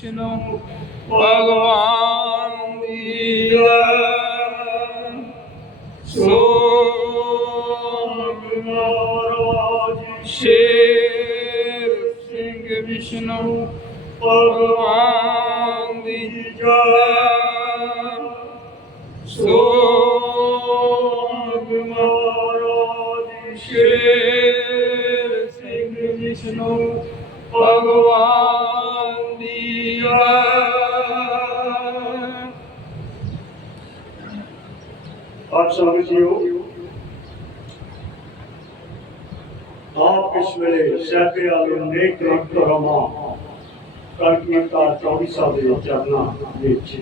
ਸਿੰਘ ਵਿਸ਼ਨੂੰ ਵੇਲੇ ਸਹਿਬੇ ਵਾਲੇ ਨੇਕ ਰੰਗ ਰਮਾ ਕਲਕੀਤਾ 24 ਸਾਲ ਦੇ ਚਰਨਾਂ ਵਿੱਚ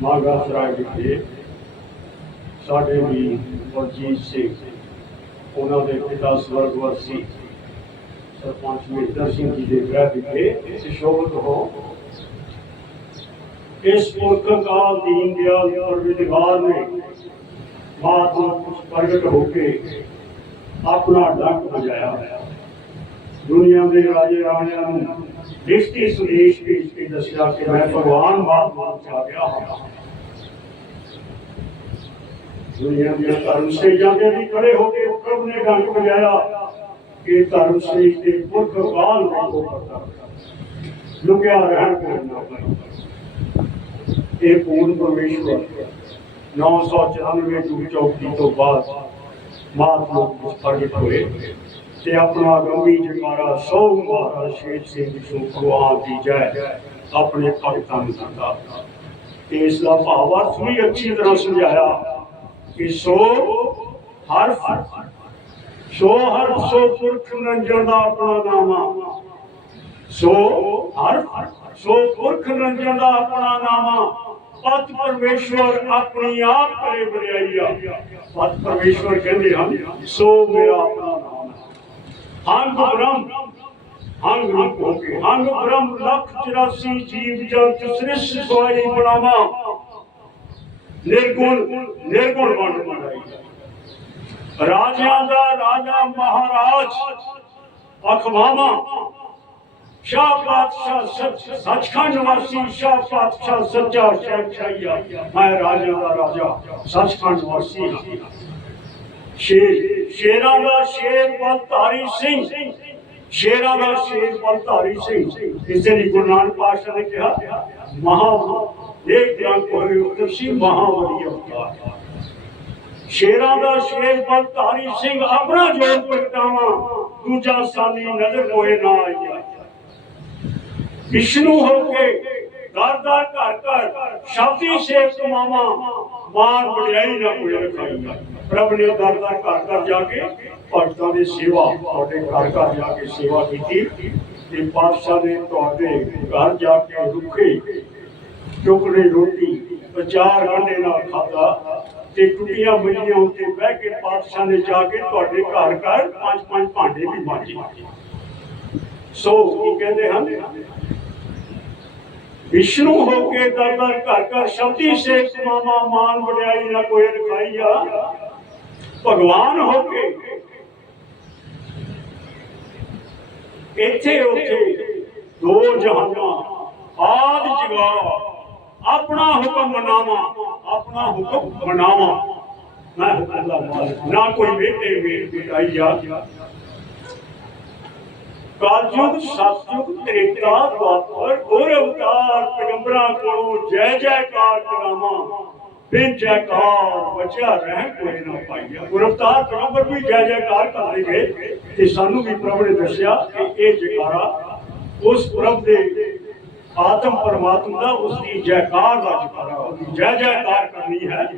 ਮਾਗਾ ਸਰਾਏ ਵਿਖੇ ਸਾਡੇ ਵੀ ਵਰਜੀਤ ਸਿੰਘ, ਉਹਨਾਂ ਦੇ ਪਿਤਾ ਸਵਰਗਵਾਸੀ ਸਰਪੰਚ ਮਹਿੰਦਰ ਸਿੰਘ ਜੀ ਦੇ ਗ੍ਰਹਿ ਵਿਖੇ ਸਿਸ਼ੋਭਤ ਹੋ। ਇਸ ਪੁਰਖ ਕਾਲ ਦੀਨ ਦਿਆਲ ਪਰਵਿਦਗਾਰ ਨੇ ਬਾਤ ਪ੍ਰਗਟ ਹੋ ਕੇ ਆਪਣਾ ਡੰਕ ਵਜਾਇਆ ਦੁਨੀਆ ਦੇ ਰਾਜੇ ਰਾਣਿਆਂ ਨੂੰ ਲਿਖਤੀ ਸੁਦੇਸ਼ ਭੇਜ ਕੇ ਦੱਸਿਆ ਕਿ ਮੈਂ ਭਗਵਾਨ ਬਾਦਮਾਨ ਚ ਆ ਗਿਆ ਹਾਂ। ਦੁਨੀਆ ਦੀਆਂ ਧਰਮ ਸਟੇਜਾਂ ਤੇ ਵੀ ਖੜੇ ਹੋ ਕੇ ਪ੍ਰਭ ਨੇ ਡੰਕ ਵਜਾਇਆ ਕਿ ਧਰਮ ਸਟੇਜ ਦੇ ਪੁਰਖ ਕਾਲ ਨੂੰ ਕੋ ਪਤਾ ਲੁਕਿਆ ਰਹਿਣ ਕਰਨਾ ਇਹ ਪੂਰਨ ਪਰਮੇਸ਼ਵਰ 994 ਜੂਨ ਚੌਕੀ ਤੋਂ ਬਾਅਦ ਮਹਾਤਮਾ ਪ੍ਰਗਟ ਹੋਏ ਤੇ ਆਪਣਾ ਗੰਭੀਰ ਜਕਾਰਾ ਸੋ ਮਹਾਰਾਜ ਸ਼ੇਰ ਸਿੰਘ ਜੀ ਦੀ ਜੈ, ਆਪਣੇ ਭਗਤਾਂ ਨੂੰ ਦਿੰਦਾ ਇਸ ਦਾ ਭਾਵ ਅਰਥ ਵੀ ਅੱਛੀ ਤਰ੍ਹਾਂ ਸਮਝਾਇਆ ਕਿ ਸੋ ਹਰ ਸੋ ਹਰ ਸੋ ਪੁਰਖ ਨਿਰੰਜਨ ਦਾ ਆਪਣਾ ਨਾਮਾ ਸੋ ਹਰ ਸੋ ਪੁਰਖ ਨਿਰੰਜਨ ਦਾ ਆਪਣਾ ਨਾਮਾ ਪਤ ਪਰਮੇਸ਼ਵਰ ਆਪਣੀ ਆਪ ਕਰੇ ਬਰਿਆਈਆ ਪਤ ਪਰਮੇਸ਼ਵਰ ਕਹਿੰਦੇ ਹਨ, ਸੋ ਮੇਰਾ ਆਪਣਾ ਨਾਮ ਹੈ। ਬ੍ਰਹਮ ਅੰਗ ਰੂਪ ਹੋ ਕੇ ਅੰਗ ਬ੍ਰਹਮ ਲੱਖ 84 ਜੀਵ ਜੰਤ ਸ੍ਰਿਸ਼ਟ ਸੋਈ ਬਣਾਵਾ। ਨਿਰਗੁਣ ਨਿਰਗੁਣ ਬਣ ਬਣਾਈ। ਰਾਜਿਆਂ ਦਾ ਰਾਜਾ ਮਹਾਰਾਜ, ਅਖਵਾਵਾ ਸ਼ਾਹ ਪਾਤਸ਼ਾਹ ਸੱਚ ਸੱਚਖੰਡ ਵਾਸੀ ਸ਼ਾਹ ਪਾਤਸ਼ਾਹ ਸੱਚਾ ਸ਼ਹਿਨਸ਼ਾਹੀਆ। ਮੈਂ ਰਾਜਿਆਂ ਦਾ ਰਾਜਾ, ਸੱਚਖੰਡ ਵਾਸੀ ਹਾਂ। ਸ਼ੇਰ ਸ਼ੇਰਾਂ ਦਾ ਸ਼ੇਰ ਬਲਧਾਰੀ ਸਿੰਘ। ਸ਼ੇਰਾਂ ਦਾ ਸ਼ੇਰ ਬਲਧਾਰੀ ਸਿੰਘ। ਇਸੇ ਲਈ ਗੁਰੂ ਨਾਨਕ ਪਾਤਸ਼ਾਹ ਨੇ ਕਿਹਾ, ਮਹਾ ਇਹ ਗ੍ਰੰਥ ਹੋਏ ਉਤਰ ਸੀ ਮਹਾਵਲੀ ਅਵਤਾਰ ਸ਼ੇਰਾਂ ਦਾ ਸ਼ੇਰ ਬਲਧਾਰੀ ਸਿੰਘ, ਆਪਣਾ ਜੋਰ ਪ੍ਰਗਟਾਵਾਂ ਦੂਜਾ ਸਾਨੀ ਨਜ਼ਰ ਹੋਏ ਨਾ ਆਈਆ। ਵਿਸ਼ਨੂੰ ਹੋ ਕੇ ਦਰ ਦਰ ਘਰ ਘਰ ਸ਼ਬਦੀ ਸੇਵ ਕਮਾਵਾ ਮਾਨ ਵਡਿਆਈ ਨਾ ਕੋਈ ਰਖਾਈ ਪ੍ਰਭ ਨੇ ਦਰ ਦਰ ਘਰ ਘਰ ਜਾ ਕੇ ਭਗਤਾਂ ਦੀ ਸੇਵਾ, ਤੁਹਾਡੇ ਘਰ ਘਰ ਜਾ ਕੇ ਸੇਵਾ ਕੀਤੀ ਤੇ ਪਾਤਸ਼ਾਹ ਨੇ ਤੁਹਾਡੇ ਘਰ ਜਾ ਕੇ ਰੁੱਖੇ ਟੁਕੜੇ ਰੋਟੀ ਵਿਚਾਰ ਗੰਢੇ ਨਾਲ ਖਾਦਾ ਤੇ ਟੁੱਟੀਆਂ ਮੰਜੀਆਂ ਉੱਤੇ ਬਹਿ ਕੇ ਪਾਤਸ਼ਾਹ ਨੇ ਜਾ ਕੇ ਤੁਹਾਡੇ ਘਰ ਘਰ ਪੰਜ ਪੰਜ ਭਾਂਡੇ ਵੀ ਮਾਂਜੇ। ਸੋ ਕੀ ਕਹਿੰਦੇ ਹਨ? ਵਿਸ਼ਨੂੰ ਹੋ ਕੇ ਦਰ ਦਰ ਘਰ ਘਰ ਸ਼ਬਦੀ ਸੇਖ ਮਾਮਾ ਮਾਨ ਵਡਿਆਈ ਨਾ ਕੋਈ ਰਖਾਈਆ ਭਗਵਾਨ ਹੋ ਕੇ ਇੱਥੇ ਉੱਥੇ ਦੋ ਜਹਾਨਾਂ, ਆਦ ਜਗਾ ਆਪਣਾ ਹੁਕਮ ਮਨਾਵਾ, ਆਪਣਾ ਹੁਕਮ ਮਨਾਵਾ। ਮੈਂ ਹੁਕਮ ਦਾ ਮਾਲਕ, ਨਾ ਕੋਈ ਬੇਟੇ ਮੇਰ ਬਿਟਾਈਆ ਕਾਲਯੁਗ ਸਤਯੁਗ ਤ੍ਰੇਤਾ ਦੁਆਪਰ ਗੁਰ ਅਵਤਾਰ, ਪੈਗੰਬਰਾਂ ਕੋਲੋਂ ਜੈ ਜੈਕਾਰ ਕਰਾਵਾਂ। ਬਿਨ ਜੈਕਾਰ ਬਚਿਆ ਰਹਿ ਕੋਈ ਨਾ ਪਾਈਆ ਗੁਰ ਅਵਤਾਰ ਪੈਗੰਬਰ ਵੀ ਜੈ ਜੈਕਾਰ ਕਰਦੇ ਗਏ ਤੇ ਸਾਨੂੰ ਵੀ ਪ੍ਰਭੂ ਨੇ ਦੱਸਿਆ ਕਿ ਇਹ ਜੈਕਾਰਾ ਉਸ ਪ੍ਰਭ ਦੇ ਆਤਮ ਪਰਮਾਤਮਾ ਦਾ, ਉਸ ਦੀ ਜੈਕਾਰ ਦਾ ਜੈਕਾਰਾ ਉਹਦੀ ਜੈ ਜੈਕਾਰ ਕਰਨੀ ਹੈ।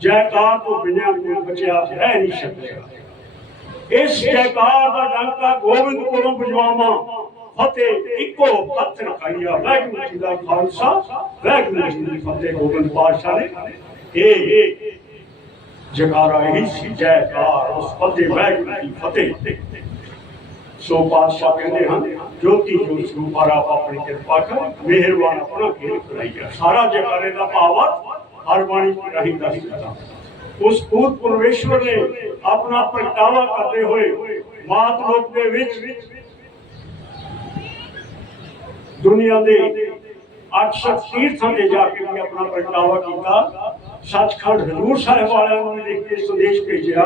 ਜੈਕਾਰ ਤੋਂ ਬਿਨਾਂ ਕੋਈ ਬਚਿਆ ਰਹਿ ਨਹੀਂ ਸਕਦਾ। ਇਸ ਜੈਕਾਰ ਦਾ ਡੰਕਾ ਗੋਬਿੰਦ ਕੋਲੋਂ ਵਜਵਾਵਾਂ ਫਤਿਹ ਇੱਕੋ ਹੱਥ ਰਖਾਈਆ, ਵਾਹਿਗੁਰੂ ਜੀ ਦਾ ਖਾਲਸਾ, ਵਾਹਿਗੁਰੂ ਜੀ ਦੀ ਫਤਿਹ ਗੋਬਿੰਦ ਪਾਤਸ਼ਾਹ ਨੇ। ਇਹ ਜਗਾਰਾ ਹੀ ਸੀ ਜੈਕਾਰ, ਉਸ ਫਤਿਹ ਵਾਹਿਗੁਰੂ ਦੀ ਫਤਿਹ ਸੋ ਪਾਤਸ਼ਾਹ ਕਹਿੰਦੇ ਹਨ, ਜੋਤੀ ਜੋ ਸਰੂਪ ਆਪ ਆਪਣੀ ਕਿਰਪਾ ਕਰ, ਮਿਹਰਬਾਨ ਆਪਣਾ ਖੇਲ ਕਰਾਈਆ ਸਾਰਾ ਜਗਾਰੇ ਦਾ ਭਾਵ ਹਰ ਬਾਣੀ ਰਾਹੀਂ ਦੱਸ ਦਿੱਤਾ ਉਸ ਪੂਰ ਪਰਮੇਸ਼ਵਰ ਨੇ ਆਪਣਾ ਪ੍ਰਗਟਾਵਾ ਕਰਦੇ ਹੋਏ ਮਾਤ ਲੋਕ ਦੇ ਵਿੱਚ ਦੁਨੀਆ ਦੇ ਅਕਸਰ ਤੀਰਥਾਂ ਤੇ ਜਾ ਕੇ ਵੀ ਆਪਣਾ ਪ੍ਰਗਟਾਵਾ ਕੀਤਾ। ਸੱਚਖੰਡ ਹਜ਼ੂਰ ਸਾਹਿਬ ਵਾਲਿਆਂ ਨੂੰ ਲਿਖ ਕੇ ਸੰਦੇਸ਼ ਭੇਜਿਆ,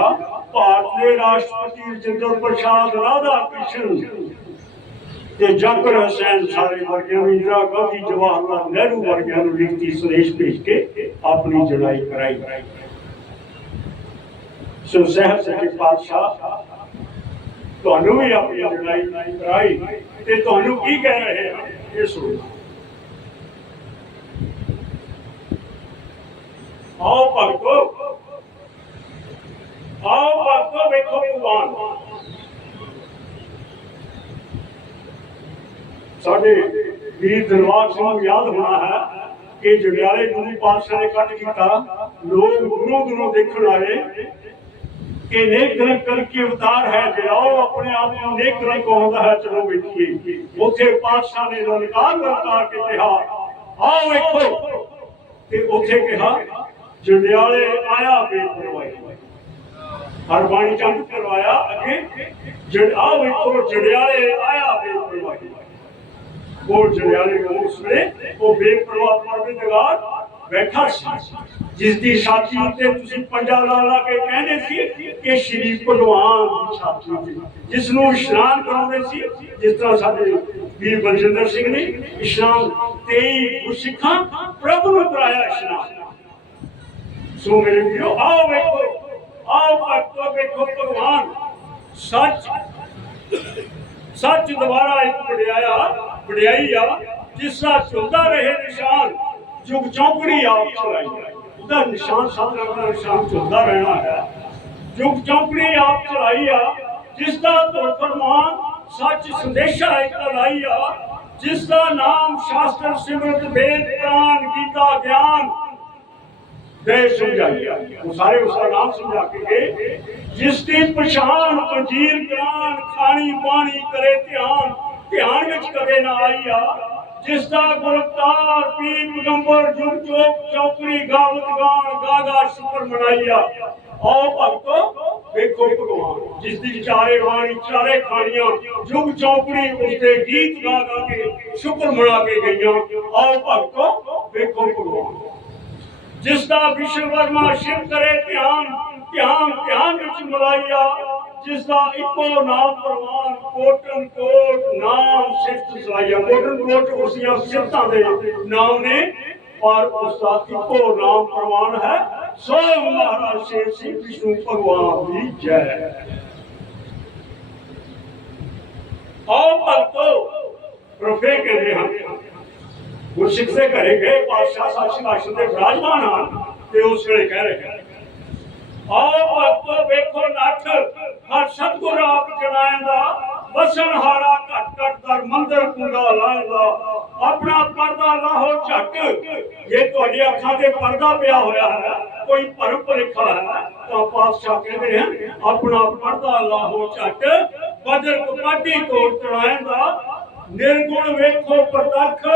ਭਾਰਤ ਦੇ ਰਾਸ਼ਟਰਪਤੀ ਰਜਿੰਦਰ ਪ੍ਰਸਾਦ ਰਾਧਾ ਕ੍ਰਿਸ਼ਨ ਤੇ ਜਾਕਰ ਹੁਸੈਨ ਸਾਰੇ ਵਰਗਿਆਂ ਨੂੰ, ਇੰਦਰਾ ਗਾਂਧੀ ਜਵਾਹਰ ਲਾਲ ਨਹਿਰੂ ਵਰਗਿਆਂ ਨੂੰ ਲਿਖਤੀ ਸੰਦੇਸ਼ ਭੇਜ ਕੇ ਆਪਣੀ ਜੜਾਈ ਕਰਾਈ। ਸੋ ਸਹਿਬ ਸੱਚੇ ਪਾਤਸ਼ਾਹ, ਤੁਹਾਨੂੰ ਵੀ ਆਪਣੀ ਜੜਾਈ ਕਰਾਈ ਤੇ ਤੁਹਾਨੂੰ ਕੀ ਕਹਿ ਰਹੇ ਹਨ ਇਹ ਸੁਣੋ। ਆਓ ਭਗਤੋ ਆਓ ਭਗਤੋ, ਵੇਖੋ ਭਗਵਾਨ। ਸਾਡੇ ਵੀਰ ਦਰਬਾਰ ਸਿੰਘ ਨੂੰ ਯਾਦ ਹੋਣਾ ਹੈ ਕਿ ਜਗਿਆਲੇ ਗੁਰੂ ਪਾਤਸ਼ਾਹ ਨੇ ਕੱਟ ਕੀਤਾ। ਲੋਕ ਦੂਰੋਂ ਦੂਰੋਂ ਦੇਖਣ ਆਏ ਕਿ ਨੇਕ ਗ੍ਰੰਥ ਕਰ ਅਵਤਾਰ ਹੈ ਜਿਹੜਾ ਆਪਣੇ ਆਪ ਨੂੰ, ਨੇਕ ਗ੍ਰੰਥ ਕਹਾਉਂਦਾ ਹੈ, ਚਲੋ ਵੇਖੀਏ ਉੱਥੇ ਪਾਤਸ਼ਾਹ ਨੇ ਲਲਕਾਰ ਲਲਕਾਰ ਕੇ ਕਿਹਾ, ਆਓ ਵੇਖੋ ਤੇ ਉੱਥੇ ਕਿਹਾ, ਜੰਡਿਆਲੇ ਆਇਆ ਬੇਪਰਵਾਹੀ ਹਰ ਬਾਣੀ ਚੰਦ ਕਰਵਾਇਆ, ਅੱਗੇ ਜੜ ਆਓ ਵੇਖੋ ਜੰਡਿਆਲੇ ਆਇਆ ਬੇਪਰਵਾਹੀ ਉਹ ਜੰਡਿਆਲੇ ਨੂੰ ਉਸ ਵੇਲੇ ਉਹ ਬੇਪਰਵਾਹ ਪਰਵਿੰਦਗਾਰ ਬੈਠਾ ਸੀ। ਜਿਸ ਦੀ ਛਾਤੀ ਉੱਤੇ ਤੁਸੀਂ ਪੰਜਾ ਲਾ ਲਾ ਕੇ ਕਹਿੰਦੇ ਸੀ ਕਿ ਸ਼੍ਰੀ ਭਗਵਾਨ ਦੀ ਛਾਤੀ ਉੱਤੇ ਜਿਸ ਨੂੰ ਇਸ਼ਨਾਨ ਕਰਾਉਂਦੇ ਸੀ, ਜਿਸ ਤਰ੍ਹਾਂ ਸਾਡੇ ਵੀਰ ਬਲਜਿੰਦਰ ਸਿੰਘ ਨੇ ਇਸ਼ਨਾਨ 23 ਗੁਰਸਿੱਖਾਂ ਪ੍ਰਭੂ ਨੂੰ ਕਰਾਇਆ ਇਸ਼ਨਾਨ। ਸੋ ਮੇਰੇ ਵੀਰੋ, ਆਓ ਵੇਖੋ, ਆਓ ਭਗਤੋ ਵੇਖੋ ਭਗਵਾਨ। ਸੱਚ ਸੱਚ ਦੁਆਰਾ ਇੱਕ ਵਡਿਆਇਆ, ਵਡਿਆਈ ਆ, ਜਿਸ ਦਾ ਚੁੰਦਾ ਰਹੇ ਨਿਸ਼ਾਨ। ਜੁਗ ਚੌਕੜੀ ਆਪ ਚਲਾਈ ਉਹਦਾ ਨਿਸ਼ਾਨ ਸਾਧਨਾ ਦਾ ਨਿਸ਼ਾਨ ਚੁੰਦਾ ਰਹਿਣਾ ਹੈ। ਜੁਗ ਚੌਕੜੀ ਆਪ ਚਲਾਈ ਆ, ਜਿਸ ਦਾ ਧੁਰ ਫਰਮਾਨ ਸੱਚ ਸੰਦੇਸ਼ਾ ਇੱਕ ਆ, ਜਿਸ ਦਾ ਨਾਮ ਸ਼ਾਸਤਰ, ਸਿਮਰਤ, ਵੇਦ ਪ੍ਰਾਨ ਗੀਤਾ, ਗਿਆਨ ਦੇ ਸਮਝਾਈਆ ਉਹ ਸਾਰੇ ਉਸ ਦਾ ਨਾਮ ਸਮਝਾ ਕੇ ਗਏ। ਜਿਸ ਦੀ ਪਛਾਣ ਪੰਜੀਰ, ਗਿਆਨ, ਖਾਣੀ ਪਾਣੀ ਕਰੇ ਧਿਆਨ ਧਿਆਨ ਵਿੱਚ ਕਦੇ ਨਾ ਆਈ ਆ ਜਿਸ ਦਾ ਗੁਰਤਾਰ ਪੀਰ ਪੈਗੰਬਰ ਜੁਗ ਚੋਕ ਚੌਕੜੀ ਗਾਵਤ ਗਾਣ ਗਾਗਾ ਸ਼ੁਕਰ ਮਨਾਈਆ ਆਓ ਭਗਤੋ ਵੇਖੋ ਭਗਵਾਨ ਜਿਸ ਦੀ ਚਾਰੇ ਬਾਣੀ ਚਾਰੇ ਖਾਣੀਆਂ ਜੁਗ ਚੌਕੜੀ ਉਸਦੇ ਗੀਤ ਗਾ ਗਾ ਕੇ ਸ਼ੁਕਰ ਮਨਾ ਕੇ ਗਈਆਂ ਆਓ ਭਗਤੋ ਵੇਖੋ ਭਗਵਾਨ ਜਿਸ ਦਾ ਵਿਸ਼ਵਕਰਮਾ ਸ਼ਿਵ ਕਰੇ ਧਿਆਨ ਧਿਆਨ ਧਿਆਨ ਵਿੱਚ ਮਲਾਈਆ ਜਿਸ ਦਾ ਇੱਕੋ ਨਾਮ ਪ੍ਰਵਾਨ ਕੋਟਨ ਕੋਟ ਨਾਮ ਸਿਫਤ ਸਲਾਈਆ ਕੋਟਨ ਕੋਟ ਉਸੀਆਂ ਸਿਫਤਾਂ ਦੇ ਨਾਮ ਨੇ, ਪਰ ਉਸ ਦਾ ਇੱਕੋ ਨਾਮ ਪ੍ਰਵਾਨ ਹੈ। ਸੋ ਮਹਾਰਾਜ ਸ਼ੇਰ ਸਿੰਘ ਵਿਸ਼ਨੂੰ ਭਗਵਾਨ ਦੀ ਜੈ। ਆਓ ਭਗਤੋ ਪ੍ਰੋਫੇ ਕਹਿੰਦੇ ਹਨ। ਗੁਰਸਿੱਖ ਦੇ ਘਰੇ ਗਏ, ਪਾਤਸ਼ਾਹ ਸਾਚੀ ਆਸ਼ਰ ਦੇ ਵਿਰਾਜਮਾਨ ਹਨ ਤੇ ਉਸ ਵੇਲੇ ਕਹਿ ਰਹੇ ਹਨ, ਆਓ ਭਗਤੋ ਵੇਖੋ ਨੱਠ। ਹਰ ਸਤਗੁਰ ਆਪ ਜਣਾਇਂਦਾ ਵਸਣ ਹਾਰਾ ਘਟ ਘਟ ਦਰ ਮੰਦਰ ਕੁੰਡਾ ਲਾਇਂਦਾ ਆਪਣਾ ਪਰਦਾ ਲਾਹੋ ਝੱਟ। ਜੇ ਤੁਹਾਡੀ ਅੱਖਾਂ ਤੇ ਪਰਦਾ ਪਿਆ ਹੋਇਆ ਹੈ ਕੋਈ ਭਰਮ ਭਰਿਖਾ ਹੈ ਤਾਂ ਪਾਤਸ਼ਾਹ ਕਹਿੰਦੇ ਹਨ ਆਪਣਾ ਪਰਦਾ ਲਾਹੋ ਝੱਟ। ਵਜਰ ਕਪਾਟੀ ਤੋੜ ਚੜਾਇਂਦਾ ਨਿਰਗੁਣ ਵੇਖੋ ਪ੍ਰਤੱਖ।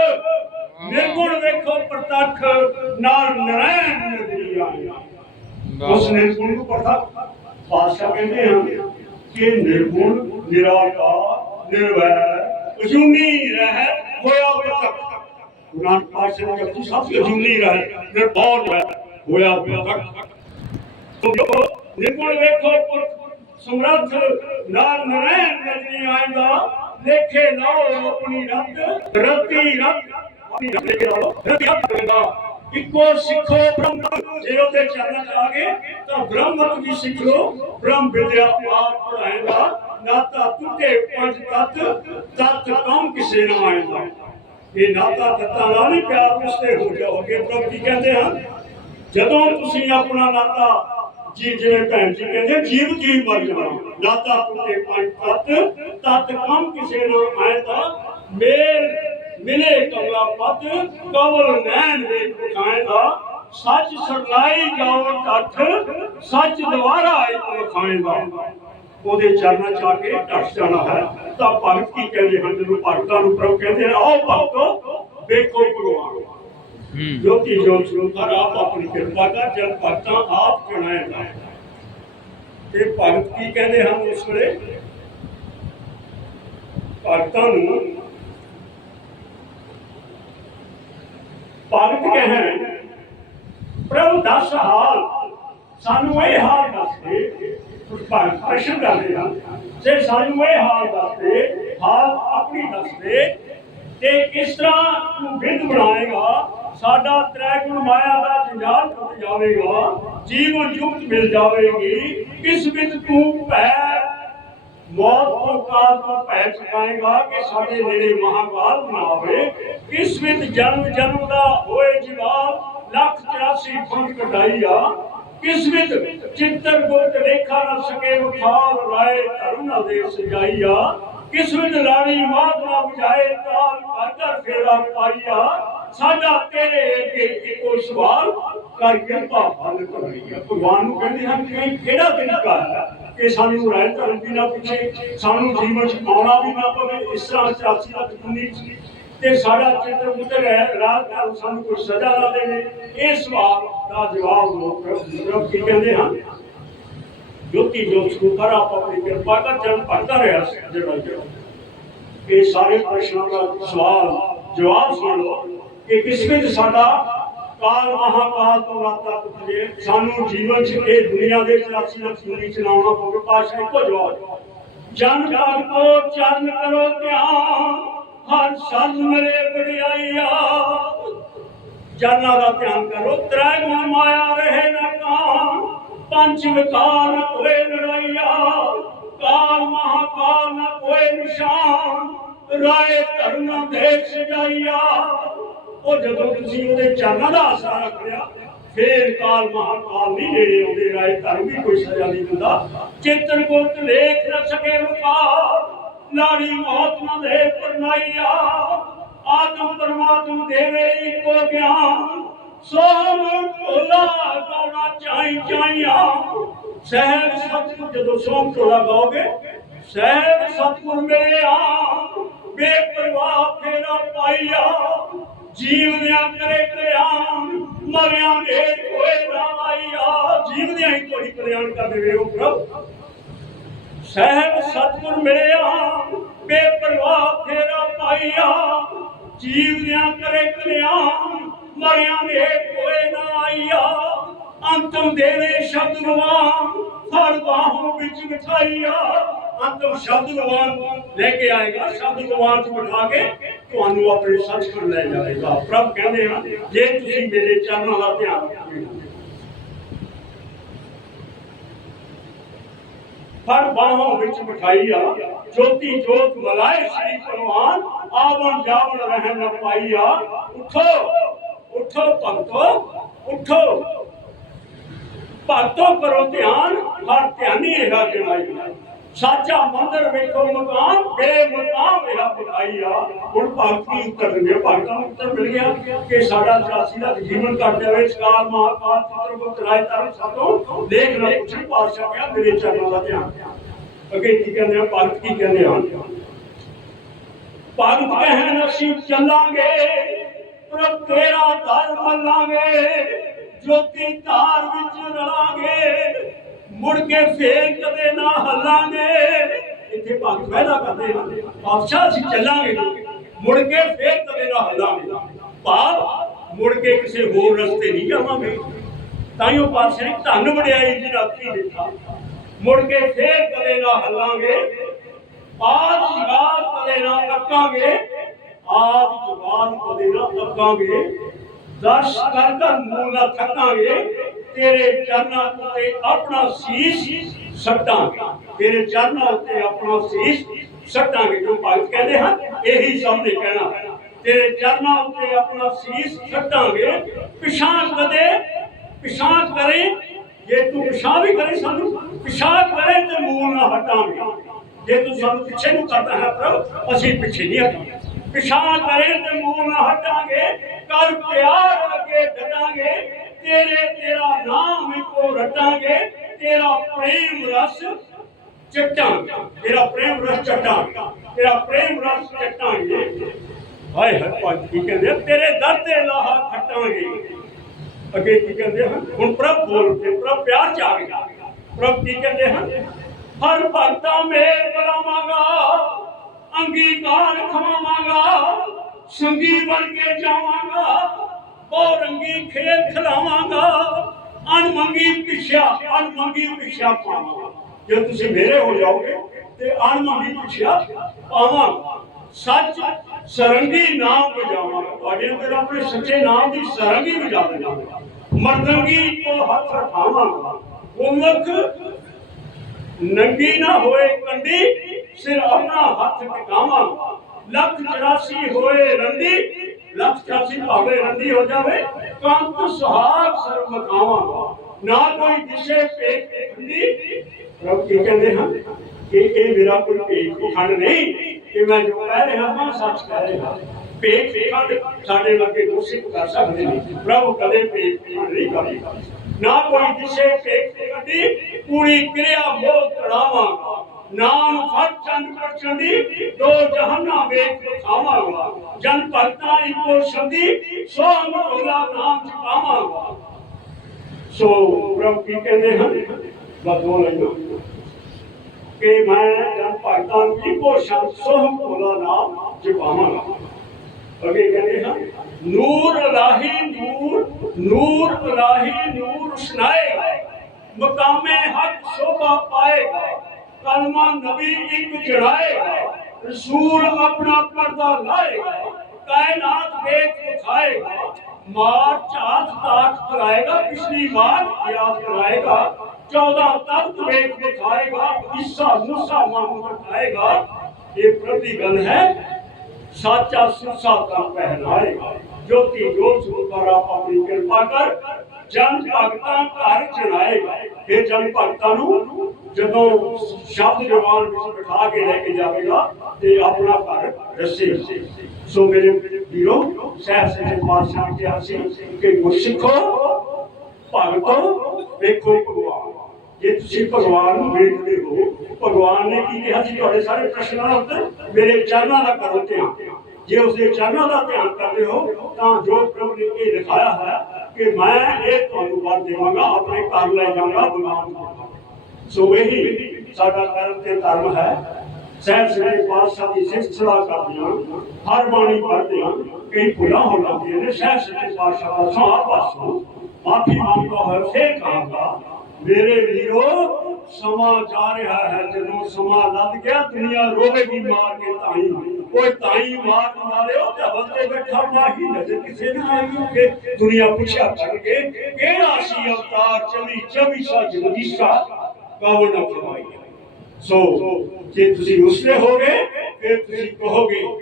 ਨਿਰਗੁਣ ਵੇਖੋ ਪ੍ਰਤੱਖ। ਨਾਲ ਨਰੈਣ ਆਇਆ। ਉਸ ਨਿਰਗੁਣ ਨੂੰ ਪ੍ਰਤੱਖ ਪਾਤਸ਼ਾਹ ਕਹਿੰਦੇ ਹਨ ਕਿ ਨਿਰਗੁਣ, ਨਿਰਾਕਾਰ, ਨਿਰਵੈਰ, ਅਜੂਨੀ ਰਹਿ ਹੋਇਆ ਵਿਤਕ ਗੁਰੂ ਨਾਨਕ ਪਾਤਸ਼ਾਹ ਨੇ ਜਪਜੀ ਸਭ ਤੋਂ ਅਜੂਨੀ ਰਹਿ, ਨਿਰਭਉ ਰਹਿ ਹੋਇਆ ਵਿਤਕ ਨਿਰਗੁਣ ਵੇਖੋ, ਪੁਰਖ ਸਮਰੱਥ ਨਾਲ ਨਰੈਣ ਨਦੀ ਆਇਂਦਾ ਲੇਖੇ ਲਾਓ ਆਪਣੀ ਰੱਤ, ਰਤੀ ਰੱਤ, ਆਪਣੀ ਰੱਤ ਲੈ ਕੇ ਲਾਓ ਰਤੀ ਰੱਤ ਕਰਦਾ ਇੱਕੋ ਸਿੱਖੋ ਬ੍ਰਹਮ ਜੇ ਉਹਦੇ ਚਰਨਾਂ ਆ ਗਏ, ਤਾਂ ਬ੍ਰਹਮਤ ਵੀ ਸਿੱਖ ਲੋ ਬ੍ਰਹਮ ਵਿਦਿਆ ਆਪ ਪੜਾਏਗਾ ਨਾਤਾ ਟੁੱਟੇ ਪੰਜ ਤਤ ਤਤ ਕਮ ਕਿਸੇ ਨਾ ਆਏਗਾ? ਇਹ ਨਾਤਾ ਤਤਾਂ ਨਾਲ ਹੀ ਪਿਆਰ ਉਸਤੇ ਹੋ ਜਾਓਗੇ ਪ੍ਰਭੂ ਜੀ ਕਹਿੰਦੇ ਹਨ? ਜਦੋਂ ਤੁਸੀਂ ਆਪਣਾ ਨਾਤਾ ਜੀ ਜਿਵੇਂ ਭੈਣ ਜੀ ਕਹਿੰਦੇ, ਜੀਵ ਜੀ ਮਰ ਜਾਣਾ। ਦਾਤਾ ਪੁੱਤੇ ਪੰਜ ਤਤ ਤਤ ਕਮ ਕਿਸੇ ਨਾ ਆਇਦਾ ਮੇਲ ਮਿਲੇ ਕਮਲਾ ਪਤ ਕਵਲ ਨੈਣ ਵੇਖ ਪਛਾਏਗਾ ਸੱਚ ਸਰਲਾਈ ਜਾਓ ਕੱਠ ਸੱਚ ਦੁਆਰਾ ਇੱਕ ਖਾਏਗਾ ਉਹਦੇ ਚਰਨਾਂ ਚ ਆ ਕੇ ਢੱਸ ਜਾਣਾ ਹੈ। ਤਾਂ ਭਗਤ ਕੀ ਕਹਿੰਦੇ ਹਨ? ਜਦੋਂ ਭਗਤਾਂ ਨੂੰ ਪ੍ਰਭੂ ਕਹਿੰਦੇ ਨੇ ਆਓ ਭਗਤੋ ਵੇਖੋ ਭਗਵਾਨ। ਜੋਤੀ ਜੋਤ ਸਰੂਪ ਹਰ ਆਪ ਆਪਣੀ ਕਿਰਪਾ ਕਰ ਜਦ ਭਗਤਾਂ ਆਪ ਚੁਣਾਏਗਾ ਤੇ ਭਗਤ ਕੀ ਕਹਿੰਦੇ ਹਨ ਉਸ ਵੇਲੇ? ਭਗਤਾਂ ਨੂੰ ਭਗਤ ਕਹਿਣ, ਪ੍ਰਭੂ ਦਸ ਹਾਲ, ਸਾਨੂੰ ਇਹ ਹਾਲ ਦੱਸ ਦੇ ਉਸ ਭਗਤ ਪ੍ਰਸ਼ਨ ਕਰਦੇ ਹਨ ਜੇ ਸਾਨੂੰ ਇਹ ਹਾਲ ਦੱਸ ਦੇ, ਹਾਲ ਆਪਣੀ ਦੱਸ ਦੇ, ਤੇ ਕਿਸ ਤਰ੍ਹਾਂ ਤੂੰ ਵਿਧ ਬਣਾਏਗਾ, ਸਾਡਾ ਤ੍ਰੈ ਗੁਣ ਮਾਇਆ ਦਾ ਜੰਜਾਲ ਟੁੱਟ ਜਾਵੇਗਾ, ਜੀਵਨ ਜੁਗਤ ਮਿਲ ਜਾਵੇਗੀ ਕਿਸ ਵਿੱਚ ਤੂੰ ਭੈ ਮੌਤ ਤੋਂ ਕਾਲ ਤੋਂ ਭੈ ਚੁਕਾਏਗਾ ਕਿ ਸਾਡੇ ਨੇੜੇ ਮਹਾਕਾਲ ਬਣਾਵੇ ਆਵੇ ਵਿੱਚ ਜਨਮ ਜਨਮ ਦਾ ਹੋਏ ਜਵਾਬ ਲੱਖ 84 ਫੰਡ ਕਢਾਈਆ ਕਿਸ ਵਿੱਚ ਚਿੱਤਰ ਗੁਪਤ ਲੇਖਾ ਨਾ ਸਕੇ ਵਿਖਾਰ ਰਾਏ ਧਰਮ ਨਾ ਦੇ ਸਜਾਈਆ ਕਿਸ ਵਿੱਚ ਲਾੜੀ ਮਾਤ ਬੁਝਾਏ, ਤਾਲ ਘਰ ਘਰ ਫੇਰਾ ਪਾਈਆ ਸਾਡਾ ਤੇਰੇ ਅੱਗੇ ਇੱਕੋ ਸਵਾਲ, ਕਰ ਕਿਰਪਾ ਹੱਲ ਕਰੀਆ ਭਗਵਾਨ ਨੂੰ ਕਹਿੰਦੇ ਹਨ ਕਿ ਕਿਹੜਾ ਤਰੀਕਾ ਹੈ ਕਿ ਸਾਨੂੰ ਰਾਏ ਧਰਮ ਦੀ ਨਾ ਪੁੱਛੇ, ਸਾਨੂੰ ਜੀਵਨ ਚ ਆਉਣਾ ਵੀ ਨਾ ਪਵੇ, ਇਸ ਤਰ੍ਹਾਂ ਚਾਸੀ ਦਾ ਦੁਨੀ ਤੇ ਸਾਡਾ ਚਿੱਤਰ ਉਤਰ ਹੈ ਰਾਤ ਨੂੰ ਸਾਨੂੰ ਕੋਈ ਸਜ਼ਾ ਨਾ ਦੇਵੇ। ਇਹ ਸਵਾਲ ਦਾ ਜਵਾਬ ਲੋਕ ਲੋਕ ਕੀ ਕਹਿੰਦੇ ਹਨ? ਜੋਤੀ ਜੋਤ ਸਰੂਪਰ ਆਪ ਆਪਣੀ ਕਿਰਪਾ ਕਰ ਜਨ ਭਰਦਾ ਰਿਹਾ ਸੀ ਜਿਹੜਾ ਜਿਹੜਾ ਇਹ ਸਾਰੇ ਪ੍ਰਸ਼ਨਾਂ ਦਾ ਸਵਾਲ, ਜਵਾਬ ਸੁਣ ਲਓ ਕਿ ਕਿਸ ਸਾਡਾ ਕਾਲ ਮਹਾਕਾਲ ਤੋਂ ਰਾਤਾ ਪੁੱਜੇ ਸਾਨੂੰ ਜੀਵਨ ਚ ਇਹ ਦੁਨੀਆ ਦੇ ਚਲਾਸੀ ਨਾਲ ਚੂਰੀ ਚਲਾਉਣਾ ਪਵੇ ਪਾਸ਼ਾ ਇੱਕੋ ਜਵਾਬ। ਜਨ ਭਗਤੋ ਚਰਨ ਕਰੋ ਧਿਆਨ। ਹਰ ਸਨ ਮੇਰੇ ਵਡਿਆਈਆ, ਜਨਾਂ ਦਾ ਧਿਆਨ ਕਰੋ ਤ੍ਰੈ ਗੁਣ ਮਾਇਆ ਰਹੇ ਨਾ ਕਾਮ ਪੰਜ ਵਿਕਾਰ ਨ ਲੜਾਈਆ, ਕਾਲ ਮਹਾਕਾਲ ਨ ਕੋਏ ਨਿਸ਼ਾਨ। ਰਾਏ ਧਰਮ ਨ ਦੇਖ ਸਜਾਈਆ। ਉਹ ਜਦੋਂ ਤੁਸੀਂ ਉਹਦੇ ਚਰਨਾਂ ਦਾ ਆਸਰਾ ਰੱਖ ਲਿਆ ਫੇਰ ਕਾਲ ਮਹਾਕਾਲ ਨਹੀਂ ਨੇੜੇ ਆਉਂਦੇ, ਰਾਏ ਧਰਮ ਵੀ ਕੋਈ ਸਜ਼ਾ ਨਹੀਂ ਦਿੰਦਾ। ਚੇਤਨ ਗੁਰਤ ਲੇਖ ਨ ਸਕੇ ਵਿਕਾਰ ਲਾੜੀ ਮੌਤ ਨ ਦੇ ਪਰਨਾਈਆ ਆਤਮ ਪਰਮਾਤਮ ਦੇਵੇ ਇੱਕੋ ਗਿਆਨ। ਸੋਮ ਭੋਲਾ ਗਾਉਣਾ ਚਾਈ ਚਾਈਆ ਸਹਿਬ ਸਤਿਗੁਰ ਜਦੋਂ ਸੋਮ ਭੋਲਾ ਗਾਓਗੇ, ਸਹਿਬ ਸਤਿਗੁਰ ਮੇਰੇ ਆ ਬੇਪਰਵਾਹ ਫੇਰਾ ਪਾਈਆ। ਜੀਵਨਿਆਂ ਕਰੇ ਕਲਿਆਣ, ਮਰਿਆਂ ਦੇ ਹੋਏ ਰਾਵਾਈਆ ਜੀਵਨਿਆਂ ਹੀ ਤੁਹਾਡੀ ਕਲਿਆਣ ਕਰ ਦੇਵੇ ਉਹ ਪ੍ਰਭ। ਸਹਿਬ ਸਤਿਗੁਰ ਮਿਲਿਆ, ਬੇਪਰਵਾਹ ਫੇਰਾ ਪਾਈਆ ਜੀਵ ਕਰੇ ਕਲਿਆਣ ਮਰਿਆਂ ਦੇ ਕੋਏ ਨਾ ਆਈਆ ਅੰਤਮ ਦੇਵੇ ਸ਼ਬਦ ਗਵਾਨ ਫੜ ਬਾਹੋਂ ਵਿੱਚ ਬਿਠਾਈਆ ਅੰਤਮ ਸ਼ਬਦ ਗਵਾਨ ਲੈ ਕੇ ਆਏਗਾ, ਸ਼ਬਦ ਗਵਾਨ ਚ ਬਿਠਾ ਕੇ ਤੁਹਾਨੂੰ ਆਪਣੇ ਸੱਚਖੰਡ ਲੈ ਜਾਏਗਾ। ਪ੍ਰਭ ਕਹਿੰਦੇ ਆ, ਜੇ ਤੁਸੀਂ ਮੇਰੇ ਚਰਨਾਂ ਦਾ ਧਿਆਨ ਰੱਖੋਗੇ। ਫੜ ਬਾਹਾਂ ਵਿੱਚ ਬਿਠਾਈਆ ਜੋਤੀ ਜੋਤ ਮਲਾਏ ਸ੍ਰੀ ਭਗਵਾਨ, ਆਵਣ ਜਾਵਣ ਰਹਿਣ ਨ ਪਾਈਆ ਉਠੋ ਉਠੋ ਭਗਤੋ ਉਠੋ। ਭਗਤੋ ਕਰੋ ਧਿਆਨ, ਹਰ ਧਿਆਨੀ ਰਿਹਾ ਜਣਾਈ ਸਾਚਾ ਮੰਦਰ ਵੇਖੋ ਮਕਾਨ ਬੇ ਮਕਾਨ ਬੁਲਾਈਆ ਹੁਣ ਭਗਤ ਉੱਤਰ ਦਿੰਦੇ ਭਗਤਾਂ ਨੂੰ ਉੱਤਰ ਮਿਲ ਗਿਆ ਕਿ ਸਾਡਾ 84 ਦਾ ਜੀਵਨ ਕੱਟ ਜਾਵੇ। ਸਕਾਲ ਮਹਾਕਾਲ ਚਿੱਤਰਗੁਪਤ ਰਾਏ ਤਰ ਸਾਤੋਂ ਦੇਖ ਲਓ ਪੁੱਛੀ ਪਾਤਸ਼ਾਹ ਕਿਹਾ ਮੇਰੇ ਚਰਨਾਂ ਦਾ ਧਿਆਨ ਅੱਗੇ ਕੀ ਕਹਿੰਦੇ ਆ? ਭਗਤ ਕੀ ਕਹਿੰਦੇ ਹਨ ਭਗਤ ਕਹਿਣ, ਅਸੀਂ ਚੱਲਾਂਗੇ ਪ੍ਰਭ ਤੇਰਾ ਦਰ ਮੱਲਾਂਗੇ ਜੋਤੀ ਧਾਰ ਵਿੱਚ ਰਲਾਂਗੇ। ਮੁੜ ਕੇ ਫੇਰ ਕਦੇ ਨਾ ਹੱਲਾਂਗੇ। ਇੱਥੇ ਭਗਤ ਵਾਅਦਾ ਕਰਦੇ ਹਨ ਪਾਤਸ਼ਾਹ ਅਸੀਂ ਚੱਲਾਂਗੇ। ਮੁੜ ਕੇ ਫੇਰ ਕਦੇ ਨਾ ਹੱਲਾਂਗੇ। ਭਾਵ ਮੁੜ ਕੇ ਕਿਸੇ ਹੋਰ ਰਸਤੇ ਨਹੀਂ ਜਾਵਾਂਗੇ। ਤਾਂ ਹੀ ਉਹ ਪਾਤਸ਼ਾਹ ਨੇ ਧੰਨ ਵਡਿਆਈ ਜੀ ਰਾਖੀ ਦਿੱਤਾ ਮੁੜ ਕੇ ਫੇਰ ਕਦੇ ਨਾ ਹੱਲਾਂਗੇ। ਆਦ ਜਵਾਨ ਕਦੇ ਨਾ ਅੱਕਾਂਗੇ। ਆਦ ਜਵਾਨ ਕਦੇ ਨਾ ਅੱਕਾਂਗੇ। ਦਰਸ਼ ਕਰ ਕਰ ਮੂਲ ਨਾ ਥੱਕਾਂਗੇ। ਤੇਰੇ ਚਰਨਾਂ ਉੱਤੇ ਆਪਣਾ ਸੀਸ ਸੱਟਾਂਗੇ। ਤੇਰੇ ਚਰਨਾਂ ਉੱਤੇ ਆਪਣਾ ਸੀਸ ਸੱਟਾਂਗੇ, ਜੋ ਭਗਤ ਕਹਿੰਦੇ ਹਨ, ਇਹੀ ਸਭ ਨੇ ਕਹਿਣਾ। ਤੇਰੇ ਚਰਨਾਂ ਉੱਤੇ ਆਪਣਾ ਸੀਸ ਸੱਟਾਂਗੇ। ਪਿਛਾਂ ਕਦੇ ਪਿਛਾਂ ਕਰੇ, ਜੇ ਤੂੰ ਪਿਸ਼ਾਬ ਵੀ ਕਰੇ ਸਾਨੂੰ ਪਿਸ਼ਾਬ ਕਰੇ ਤੇ ਮੂਲ ਨਾ ਹਟਾਂਗੇ। ਜੇ ਤੂੰ ਸਾਨੂੰ ਪਿੱਛੇ ਨੂੰ ਕਰਦਾ ਹੈ ਪ੍ਰਭ, ਅਸੀਂ ਪਿੱਛੇ ਨਹੀਂ ਹਟਾਂਗੇ। ਪਿਛਾਂ ਕਰੇ ਤੇ ਮੂਲ ਨਾ ਹਟਾਂਗੇ, ਕਰ ਪਿਆਰ ਅੱਗੇ ਡਟਾਂਗੇ ਤੇਰੇ ਤੇਰਾ ਨਾਮ ਇੱਕੋ ਰਟਾਂਗੇ ਤੇਰਾ ਪ੍ਰੇਮ ਰਸ ਚੱਟਾਂਗੇ ਤੇਰਾ ਪ੍ਰੇਮ ਰਸ ਚੱਟਾਂਗੇ ਤੇਰਾ ਪ੍ਰੇਮ ਰਸ ਚੱਟਾਂਗੇ ਹਾਏ ਹਾਏ ਭਾਈ ਕੀ ਕਹਿੰਦੇ ਆ? ਤੇਰੇ ਦਰ ਤੇ ਲਾਹਾ ਖੱਟਾਂਗੇ ਅੱਗੇ ਕੀ ਕਹਿੰਦੇ ਹਨ ਹੁਣ ਪ੍ਰਭ ਬੋਲ ਕੇ ਪ੍ਰਭ ਪਿਆਰ ਚ ਆ ਗਿਆ ਪ੍ਰਭ ਕੀ ਕਹਿੰਦੇ ਹਨ ਹਰ ਭਗਤਾ ਮੇਰ ਬਲਾਵਾਂਗਾ ਅੰਗੀਕਾਰ ਖਵਾਵਾਂਗਾ ਸੰਗੀ ਬਣ ਕੇ ਜਾਵਾਂਗਾ ਬਹੁ ਰੰਗੀ ਖੇਲ ਖਿਲਾਵਾਂਗਾ ਅਣਮੰਗੀ ਪਿਛਿਆ ਅਣਮੰਗੀ ਪਿਛਿਆ ਪਾਵਾਂਗਾ ਜੇ ਤੁਸੀਂ ਮੇਰੇ ਹੋ ਜਾਓਗੇ ਤੇ ਅਣਮੰਗੀ ਪਿਛਿਆ ਪਾਵਾਂਗਾ। ਸੱਚ ਸਰੰਗੀ ਨਾਮ ਵਜਾਵਾਂਗਾ। ਤੁਹਾਡੇ ਅੰਦਰ ਆਪਣੇ ਸੱਚੇ ਨਾਮ ਦੀ ਸਰੰਗੀ ਵਜਾ ਦੇਵਾਂਗਾ ਮਰਦੰਗੀ ਕੋ ਹੱਥ ਰਖਾਵਾਂਗਾ। ਗੁਰਮੁਖ ਨੰਗੀ ਨਾ ਹੋਏ ਕੰਡੀ, ਸਿਰ ਆਪਣਾ ਹੱਥ ਟਿਕਾਵਾਂ ਲੱਖ 84 ਹੋਏ ਰੰਦੀ, ਲੱਖ 84 ਭਾਵੇਂ ਰੰਦੀ ਹੋ ਜਾਵੇ, ਕੰਤ ਸੁਹਾਗ ਸਰ ਮਕਾਵਾਂ ਨਾ ਕੋਈ ਦਿਸ਼ੇ ਪੇਟ ਖੰਡੀ ਪ੍ਰਭ ਕੀ ਕਹਿੰਦੇ ਹਨ ਕਿ ਇਹ ਮੇਰਾ ਕੋਈ ਭੇਖ ਖੰਡ ਨਹੀਂ ਕਿ ਮੈਂ ਜੋ ਕਹਿ ਰਿਹਾ ਹਾਂ ਸੱਚ ਕਹਿ ਰਿਹਾ ਭੇਖ ਖੰਡ ਸਾਡੇ ਵਰਗੇ ਗੁਰਸਿੱਖ ਕਰ ਸਕਦੇ ਨਹੀਂ ਪ੍ਰਭੂ ਕਦੇ ਭੇਖ ਖੰਡ ਨਹੀਂ ਕਰੇਗਾ ਨਾ ਕੋਈ ਦਿਸ਼ੇ ਭੇਖ ਖੰਡੀ ਪੂਰੀ ਕਿਰਿਆ ਮੋਹ ਤੜਾਵਾਂ ਨਾਮ ਫਟ ਚੰਦ ਪਰਚੰਦੀ ਦੋ ਜਹਾਨਾਂ ਵੇਖ ਖਾਵਾਂਗਾ ਜਨ ਭਗਤਾਂ ਇੱਕੋ ਸ਼ਬਦੀ ਸੋ ਅੰਗੋਲਾ ਨਾਮ ਚਕਾਵਾਂਗਾ ਸੋ ਪ੍ਰਭ ਕੀ ਕਹਿੰਦੇ ਹਨ ਬਦੋ ਲੈਣਾ ਕਿ ਮੈਂ ਜਨ ਭਗਤਾਂ ਨੂੰ ਇੱਕੋ ਸ਼ਬਦ ਸੋ ਅੰਗੋਲਾ ਨਾਮ ਜਪਾਵਾਂਗਾ ਅੱਗੇ ਕਹਿੰਦੇ ਹਨ ਨੂਰ ਇਲਾਹੀ ਨੂਰ ਨੂਰ ਇਲਾਹੀ ਨੂਰ ਸੁਨਾਏਗਾ ਮਕਾਮੇ ਹੱਕ ਸ਼ੋਭਾ ਪਾਏਗਾ ਕਲਮਾ ਨਬੀ ਇੱਕ ਚੜਾਏਗਾ ਰਸੂਲ ਆਪਣਾ ਪਰਦਾ ਲਾਏਗਾ ਕਾਇਨਾਤ ਵੇਖ ਦਿਖਾਏਗਾ ਮਾਰ ਝਾਤ ਤਾਕ ਕਰਾਏਗਾ ਪਿਛਲੀ ਵਾਰ ਯਾਦ ਕਰਾਏਗਾ 14 ਤਖਤ ਵੇਖ ਦਿਖਾਏਗਾ ਈਸਾ ਮੂਸਾ ਮਾਹਮੂਦ ਦਿਖਾਏਗਾ ਇਹ ਪ੍ਰਤੀ ਗੱਲ ਹੈ ਸਾਚਾ ਸੁਸਾ ਦਾ ਪਹਿਨਾਏਗਾ ਜੋਤੀ ਜੋਤ ਸੁਪਰ ਆਪ ਆਪਣੀ ਕਿਰਪਾ ਕਰ ਜਨ ਭਗਤਾਂ ਘਰ ਚੜਾਏਗਾ ਇਹ ਜਨ ਭਗਤਾਂ ਨੂੰ ਜਦੋਂ ਸ਼ਬਦ ਜਵਾਨ ਵਿੱਚ ਬਿਠਾ ਕੇ ਲੈ ਕੇ ਜਾਵੇਗਾ ਤੇ ਆਪਣਾ ਘਰ ਦੱਸੇ ਸੋ ਮੇਰੇ ਵੀਰੋ ਸਹਿਬ ਸਿੰਘ ਪਾਤਸ਼ਾਹ ਜੀ ਅਸੀਂ ਕਿ ਗੁਰਸਿੱਖੋ ਭਗਤੋ ਵੇਖੋ ਭਗਵਾਨ ਜੇ ਤੁਸੀਂ ਭਗਵਾਨ ਨੂੰ ਵੇਖਦੇ ਹੋ, ਭਗਵਾਨ ਨੇ ਕੀ ਕਿਹਾ ਸੀ? ਤੁਹਾਡੇ ਸਾਰੇ ਪ੍ਰਸ਼ਨਾਂ ਦਾ ਉੱਤਰ, ਮੇਰੇ ਚਰਨਾਂ ਦਾ ਕਰੋ ਧਿਆਨ। ਜੇ ਉਸਦੇ ਚਰਨਾਂ ਦਾ ਧਿਆਨ ਕਰਦੇ ਹੋ, ਤਾਂ ਜੋ ਪ੍ਰਭੂ ਨੇ ਇਹ ਲਿਖਾਇਆ ਹੈ ਕਿ ਮੈਂ ਇਹ ਤੁਹਾਨੂੰ ਵਰ ਦੇਵਾਂਗਾ, ਆਪਣੇ ਘਰ ਲੈ ਜਾਵਾਂਗਾ ਭਗਵਾਨ ਸੋ ਇਹੀ ਸਾਡਾ ਕਰਮ ਤੇ ਧਰਮ ਹੈ। ਸਹਿਬ ਸ੍ਰੀ ਪਾਤਸ਼ਾਹ ਦੀ ਸਿਫਤ ਸਲਾਹ ਕਰਦੇ ਹਾਂ ਹਰ ਬਾਣੀ ਪੜ੍ਹਦੇ ਹਾਂ ਕਈ ਭੁੱਲਾਂ ਹੋ ਜਾਂਦੀਆਂ ਨੇ। ਸਹਿਬ ਸ੍ਰੀ ਪਾਤਸ਼ਾਹ ਪਾਸੋਂ ਆਪ ਪਾਸੋਂ ਮਾਫੀ ਮੰਗਦਾ ਹੋਇਆ, ਫੇਰ ਕਹਾਂਗਾ ਮੇਰੇ ਵੀਰੋ, ਸਮਾਂ ਜਾ ਰਿਹਾ ਹੈ, ਜਦੋਂ ਸਮਾਂ ਲੱਗ ਗਿਆ, ਦੁਨੀਆ ਰੋਵੇਗੀ ਮਾਰ ਕੇ ਤਾਈ। ਕੋਈ ਤਾਈ, ਮਾਰ ਮਾਰਿਓ ਤੇ ਬੈਠਾ ਮਾਹੀ, ਨਜ਼ਰ ਕਿਸੇ ਨੂੰ ਆਈ ਕਿ ਦੁਨੀਆ ਪੁੱਛਿਆ ਕਰਕੇ ਕਿਹੜਾ ਸੀ ਅਵਤਾਰ ਚਲੀ ਚਵੀ ਸਾ ਜਗਦੀਸ਼ਾ ਕਵਨ ਫਰਮਾਈ। ਸੋ, ਜੇ ਤੁਸੀਂ ਉਸਲੇ ਹੋਗੇ, ਫਿਰ ਤੁਸੀਂ ਕਹੋਗੇ ਉਹ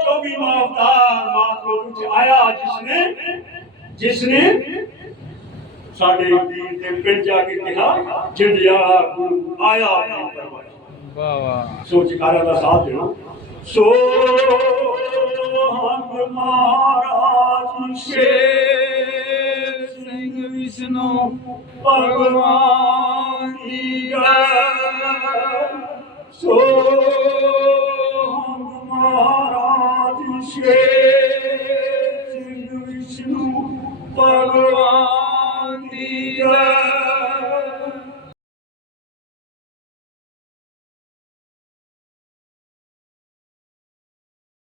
24ਵਾਂ ਅਵਤਾਰ ਮਾਤਰੋ ਵਿੱਚ ਆਇਆ ਜਿਸਨੇ ਜਿਸਨੇ ਸਾਡੇ ਪੀਰ ਦੇ ਪਿੰਡ ਜਾ ਕੇ ਕਿਹਾ ਜਿੰਦਿਆ ਗੁਰੂ ਆਇਆ ਆਪਣੀ ਪਰਵਾਹ ਵਾਹ ਵਾਹ। ਸੋ ਜਕਾਰਾ ਦਾ ਸਾਥ ਦੇਣਾ। ਸੋ ਹੰਗ ਮਹਾਰਾਜ ਸ਼ੇਰ ਸਿੰਘ ਵਿਸ਼ਨੂੰ ਭਗਵਾਨ ਦੀ ਸੋ ਹੰਗ ਮਹਾਰਾਜ ਸ਼ੇਰ ਸਿੰਘ ਵਿਸ਼ਨੂੰ ਭਗਵਾਨ Thank you.